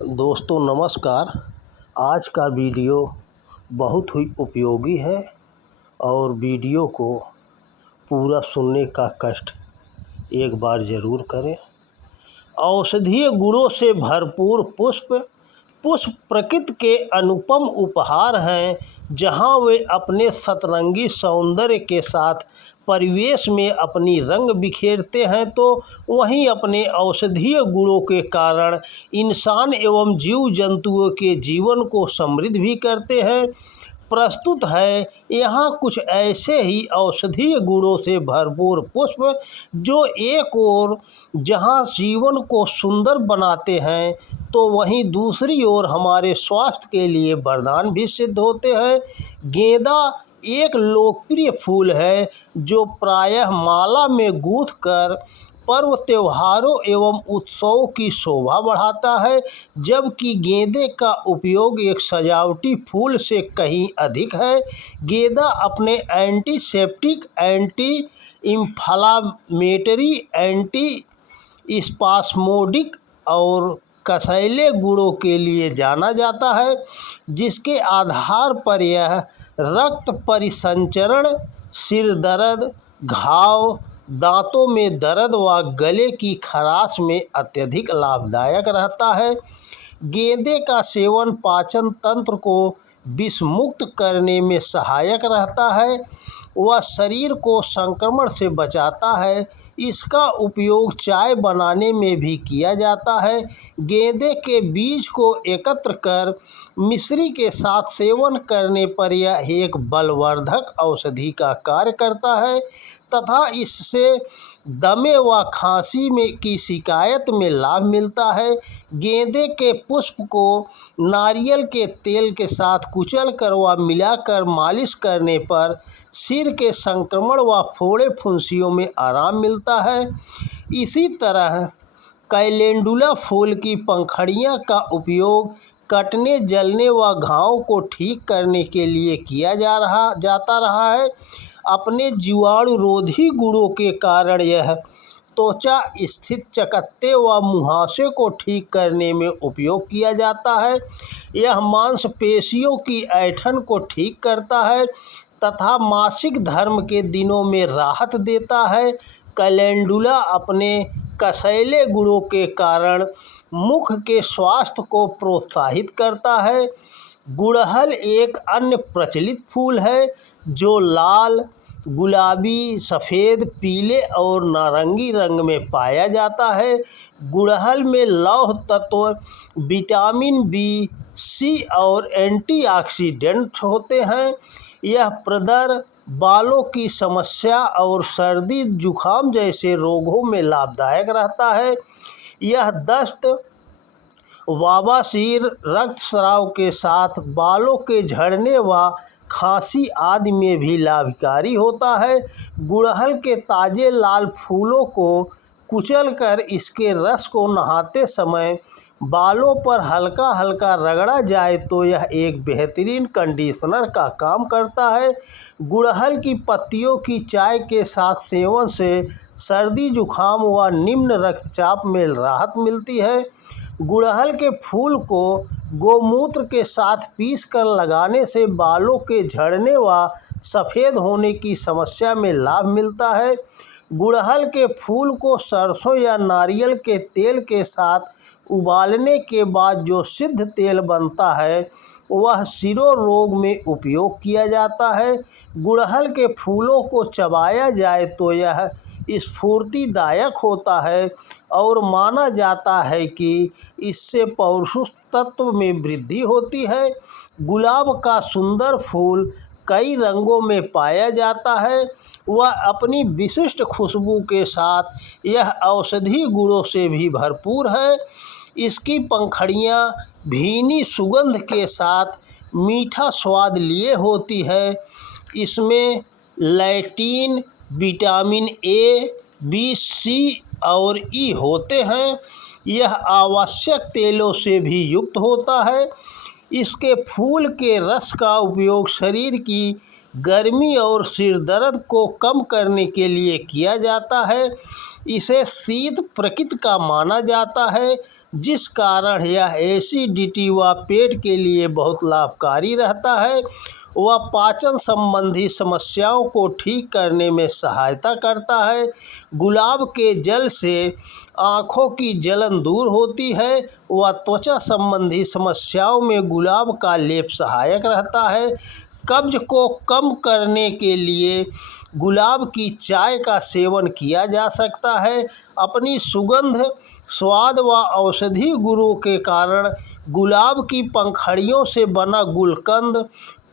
दोस्तों नमस्कार। आज का वीडियो बहुत ही उपयोगी है और वीडियो को पूरा सुनने का कष्ट एक बार ज़रूर करें। औषधीय गुणों से भरपूर पुष्प प्रकृति के अनुपम उपहार हैं। जहां वे अपने सतरंगी सौंदर्य के साथ परिवेश में अपनी रंग बिखेरते हैं, तो वहीं अपने औषधीय गुणों के कारण इंसान एवं जीव जंतुओं के जीवन को समृद्ध भी करते हैं। प्रस्तुत है यहाँ कुछ ऐसे ही औषधीय गुणों से भरपूर पुष्प जो एक ओर जहाँ जीवन को सुंदर बनाते हैं, तो वहीं दूसरी ओर हमारे स्वास्थ्य के लिए वरदान भी सिद्ध होते हैं। गेंदा एक लोकप्रिय फूल है जो प्रायः माला में गूंथकर पर्व त्योहारों एवं उत्सवों की शोभा बढ़ाता है, जबकि गेंदे का उपयोग एक सजावटी फूल से कहीं अधिक है। गेंदा अपने antiseptic, anti inflammatory, anti spasmodic और कसैले गुणों के लिए जाना जाता है, जिसके आधार पर यह रक्त परिसंचरण, सिर दर्द, घाव, दांतों में दर्द व गले की खराश में अत्यधिक लाभदायक रहता है। गेंदे का सेवन पाचन तंत्र को विषमुक्त करने में सहायक रहता है व शरीर को संक्रमण से बचाता है। इसका उपयोग चाय बनाने में भी किया जाता है। गेंदे के बीज को एकत्र कर मिश्री के साथ सेवन करने पर यह एक बलवर्धक औषधि का कार्य करता है तथा इससे दमे व खांसी में की शिकायत में लाभ मिलता है। गेंदे के पुष्प को नारियल के तेल के साथ कुचलकर व मिलाकर मालिश करने पर सिर के संक्रमण व फोड़े फुंसियों में आराम मिलता है। इसी तरह कैलेंडुला फूल की पंखुड़ियों का उपयोग कटने, जलने व घाव को ठीक करने के लिए किया जाता रहा है। अपने जीवाणुरोधी गुणों के कारण यह त्वचा स्थित चकत्ते व मुहासे को ठीक करने में उपयोग किया जाता है। यह मांसपेशियों की ऐंठन को ठीक करता है तथा मासिक धर्म के दिनों में राहत देता है। कैलेंडुला अपने कसैले गुणों के कारण मुख के स्वास्थ्य को प्रोत्साहित करता है। गुड़हल एक अन्य प्रचलित फूल है जो लाल, गुलाबी, सफ़ेद, पीले और नारंगी रंग में पाया जाता है। गुड़हल में लौह तत्व, विटामिन बी, सी और एंटीऑक्सीडेंट होते हैं। यह प्रदर, बालों की समस्या और सर्दी जुखाम जैसे रोगों में लाभदायक रहता है। यह दस्त, बवासीर, रक्तस्राव के साथ बालों के झड़ने व खांसी आदि में भी लाभकारी होता है। गुड़हल के ताज़े लाल फूलों को कुचलकर इसके रस को नहाते समय बालों पर हल्का हल्का रगड़ा जाए तो यह एक बेहतरीन कंडीशनर का काम करता है। गुड़हल की पत्तियों की चाय के साथ सेवन से सर्दी जुखाम व निम्न रक्तचाप में राहत मिलती है। गुड़हल के फूल को गोमूत्र के साथ पीसकर लगाने से बालों के झड़ने व सफ़ेद होने की समस्या में लाभ मिलता है। गुड़हल के फूल को सरसों या नारियल के तेल के साथ उबालने के बाद जो सिद्ध तेल बनता है वह सिरों रोग में उपयोग किया जाता है। गुड़हल के फूलों को चबाया जाए तो यह स्फूर्तिदायक होता है और माना जाता है कि इससे पौरुष तत्व में वृद्धि होती है। गुलाब का सुंदर फूल कई रंगों में पाया जाता है। वह अपनी विशिष्ट खुशबू के साथ यह औषधीय गुणों से भी भरपूर है। इसकी पंखुड़ियाँ भीनी सुगंध के साथ मीठा स्वाद लिए होती है। इसमें लैक्टिन, विटामिन ए, बी, सी और ई होते हैं। यह आवश्यक तेलों से भी युक्त होता है। इसके फूल के रस का उपयोग शरीर की गर्मी और सिर दर्द को कम करने के लिए किया जाता है। इसे शीत प्रकृति का माना जाता है जिस कारण यह एसिडिटी व पेट के लिए बहुत लाभकारी रहता है। वह पाचन संबंधी समस्याओं को ठीक करने में सहायता करता है। गुलाब के जल से आँखों की जलन दूर होती है व त्वचा संबंधी समस्याओं में गुलाब का लेप सहायक रहता है। कब्ज को कम करने के लिए गुलाब की चाय का सेवन किया जा सकता है। अपनी सुगंध, स्वाद व औषधि गुणों के कारण गुलाब की पंखुड़ियों से बना गुलकंद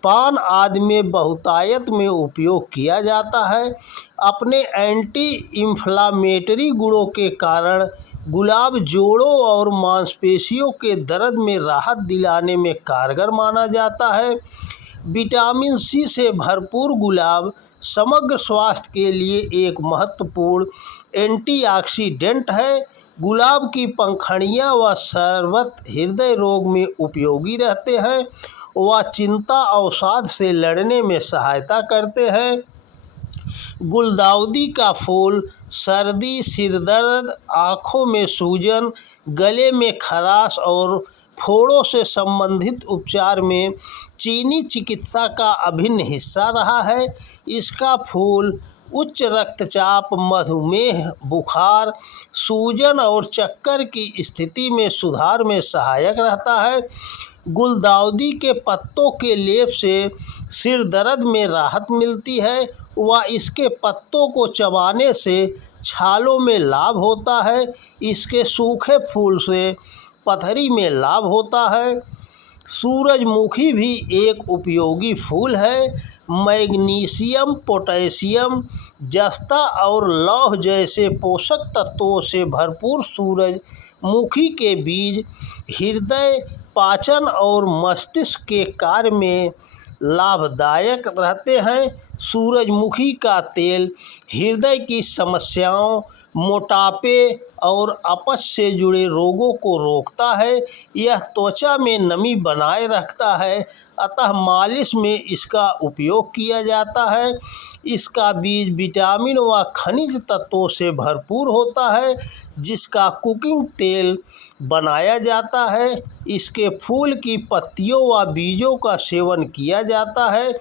पान आदि में बहुतायत में उपयोग किया जाता है। अपने एंटी इंफ्लामेटरी गुणों के कारण गुलाब जोड़ों और मांसपेशियों के दर्द में राहत दिलाने में कारगर माना जाता है। विटामिन सी से भरपूर गुलाब समग्र स्वास्थ्य के लिए एक महत्वपूर्ण एंटीऑक्सीडेंट है। गुलाब की पंखुड़ियाँ व शरबत हृदय रोग में उपयोगी रहते हैं व चिंता अवसाद से लड़ने में सहायता करते हैं। गुलदाउदी का फूल सर्दी, सिरदर्द, आँखों में सूजन, गले में खराश और फोड़ों से संबंधित उपचार में चीनी चिकित्सा का अभिन्न हिस्सा रहा है। इसका फूल उच्च रक्तचाप, मधुमेह, बुखार, सूजन और चक्कर की स्थिति में सुधार में सहायक रहता है। गुलदाउदी के पत्तों के लेप से सिर दर्द में राहत मिलती है व इसके पत्तों को चबाने से छालों में लाभ होता है। इसके सूखे फूल से पथरी में लाभ होता है। सूरजमुखी भी एक उपयोगी फूल है। मैग्नीशियम, पोटेशियम, जस्ता और लौह जैसे पोषक तत्वों से भरपूर सूरजमुखी के बीज हृदय, पाचन और मस्तिष्क के कार्य में लाभदायक रहते हैं। सूरजमुखी का तेल हृदय की समस्याओं, मोटापे और अपच से जुड़े रोगों को रोकता है। यह त्वचा में नमी बनाए रखता है, अतः मालिश में इसका उपयोग किया जाता है। इसका बीज विटामिन व खनिज तत्वों से भरपूर होता है, जिसका कुकिंग तेल बनाया जाता है। इसके फूल की पत्तियों व बीजों का सेवन किया जाता है।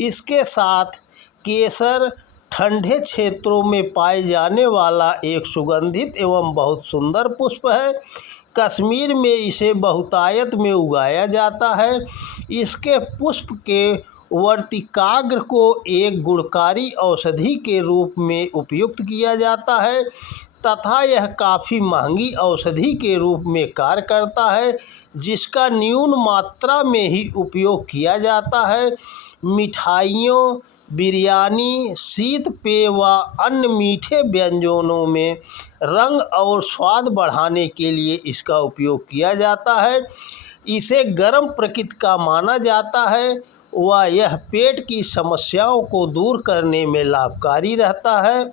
इसके साथ केसर ठंडे क्षेत्रों में पाए जाने वाला एक सुगंधित एवं बहुत सुंदर पुष्प है। कश्मीर में इसे बहुतायत में उगाया जाता है। इसके पुष्प के वर्तिकाग्र को एक गुणकारी औषधि के रूप में उपयुक्त किया जाता है तथा यह काफ़ी महंगी औषधि के रूप में कार्य करता है, जिसका न्यून मात्रा में ही उपयोग किया जाता है। मिठाइयों, बिरयानी, शीत पेय व अन्य मीठे व्यंजनों में रंग और स्वाद बढ़ाने के लिए इसका उपयोग किया जाता है। इसे गर्म प्रकृति का माना जाता है व यह पेट की समस्याओं को दूर करने में लाभकारी रहता है।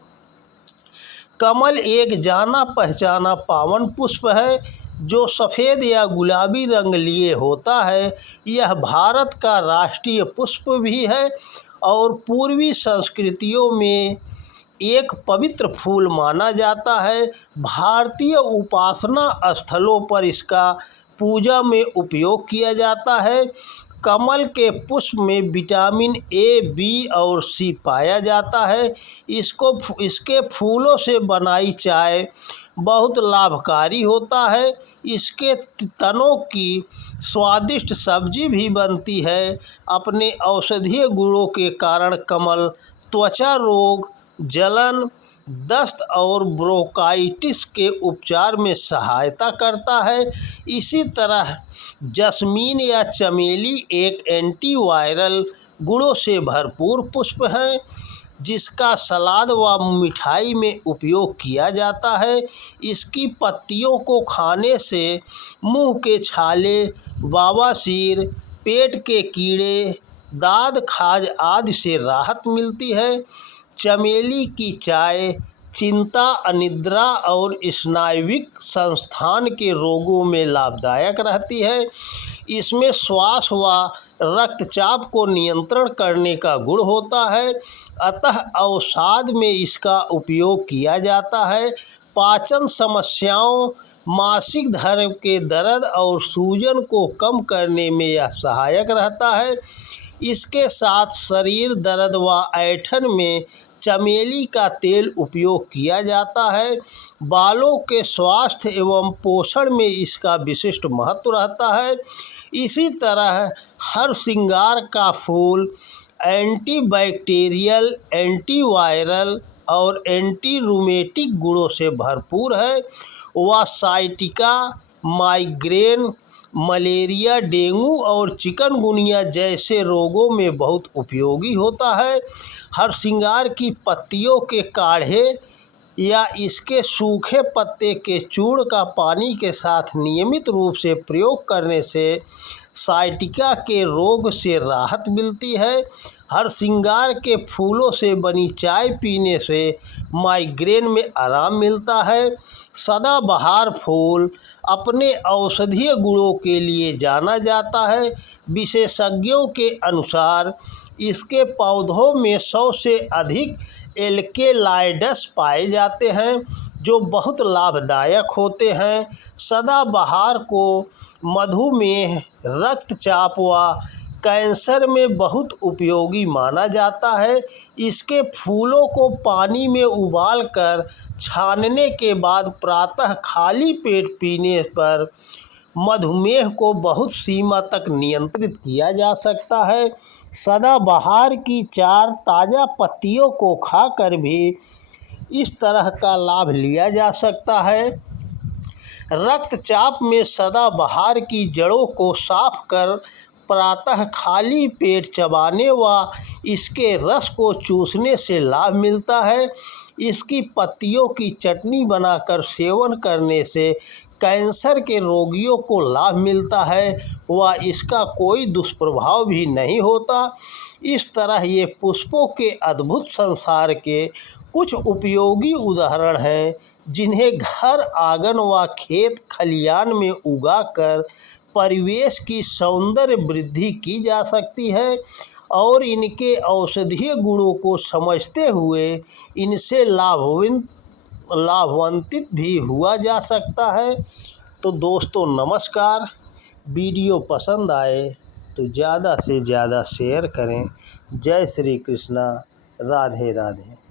कमल एक जाना पहचाना पावन पुष्प है जो सफ़ेद या गुलाबी रंग लिए होता है। यह भारत का राष्ट्रीय पुष्प भी है और पूर्वी संस्कृतियों में एक पवित्र फूल माना जाता है। भारतीय उपासना स्थलों पर इसका पूजा में उपयोग किया जाता है। कमल के पुष्प में विटामिन ए, बी और सी पाया जाता है। इसके फूलों से बनाई चाय बहुत लाभकारी होता है। इसके तनों की स्वादिष्ट सब्जी भी बनती है। अपने औषधीय गुणों के कारण कमल त्वचा रोग, जलन, दस्त और ब्रोंकाइटिस के उपचार में सहायता करता है। इसी तरह जैस्मीन या चमेली एक एंटीवायरल गुणों से भरपूर पुष्प है, जिसका सलाद व मिठाई में उपयोग किया जाता है। इसकी पत्तियों को खाने से मुंह के छाले, बवासीर, पेट के कीड़े, दाद खाज आदि से राहत मिलती है। चमेली की चाय चिंता, अनिद्रा और स्नायुविक संस्थान के रोगों में लाभदायक रहती है। इसमें श्वास व रक्तचाप को नियंत्रण करने का गुण होता है, अतः अवसाद में इसका उपयोग किया जाता है। पाचन समस्याओं, मासिक धर्म के दर्द और सूजन को कम करने में यह सहायक रहता है। इसके साथ शरीर दर्द व ऐंठन में चमेली का तेल उपयोग किया जाता है। बालों के स्वास्थ्य एवं पोषण में इसका विशिष्ट महत्व रहता है। इसी तरह हरसिंगार का फूल एंटीबैक्टीरियल, एंटीवायरल और एंटी रूमेटिक गुणों से भरपूर है। वह साइटिका, माइग्रेन, मलेरिया, डेंगू और चिकनगुनिया जैसे रोगों में बहुत उपयोगी होता है। हरसिंगार की पत्तियों के काढ़े या इसके सूखे पत्ते के चूर्ण का पानी के साथ नियमित रूप से प्रयोग करने से साइटिका के रोग से राहत मिलती है। हरसिंगार के फूलों से बनी चाय पीने से माइग्रेन में आराम मिलता है। सदाबहार फूल अपने औषधीय गुणों के लिए जाना जाता है। विशेषज्ञों के अनुसार इसके पौधों में 100 से अधिक एल्केलॉइड्स पाए जाते हैं जो बहुत लाभदायक होते हैं। सदाबहार को मधुमेह, रक्तचाप व कैंसर में बहुत उपयोगी माना जाता है। इसके फूलों को पानी में उबालकर छानने के बाद प्रातः खाली पेट पीने पर मधुमेह को बहुत सीमा तक नियंत्रित किया जा सकता है। सदाबहार की 4 ताज़ा पत्तियों को खाकर भी इस तरह का लाभ लिया जा सकता है। रक्तचाप में सदाबहार की जड़ों को साफ कर प्रातः खाली पेट चबाने व इसके रस को चूसने से लाभ मिलता है। इसकी पत्तियों की चटनी बनाकर सेवन करने से कैंसर के रोगियों को लाभ मिलता है व इसका कोई दुष्प्रभाव भी नहीं होता। इस तरह ये पुष्पों के अद्भुत संसार के कुछ उपयोगी उदाहरण हैं जिन्हें घर, आंगन व खेत खलियान में उगाकर परिवेश की सौंदर्य वृद्धि की जा सकती है और इनके औषधीय गुणों को समझते हुए इनसे लाभान्वित भी हुआ जा सकता है। तो दोस्तों नमस्कार। वीडियो पसंद आए तो ज़्यादा से ज़्यादा शेयर करें। जय श्री कृष्णा। राधे राधे।